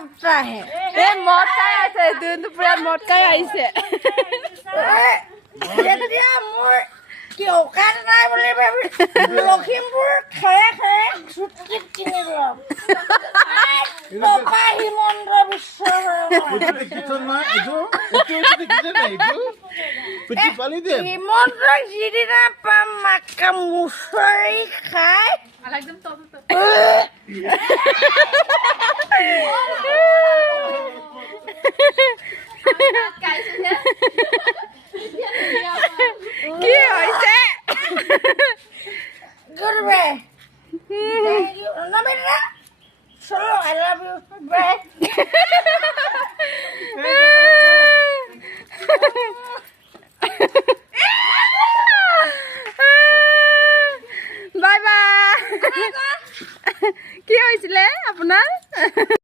সপ্তাহে এই মদ খাই আছে দুপৰীয়া মদ খাই আহিছে যেতিয়া মোৰ কি অকাত নাই বুলি ভাবি লখিমপুৰ খেৰে খেৰে চুটকিত কিনি ল'ম টপা হিমন্ত বিশ্ব হিমন্তক যিদিনা পাম মাকা মুচৰি খাই কি হৈছে Goodbye. Thank you. Namira. Solo, I love you. Bye. Bye bye কি হৈছিলে আপোনাৰ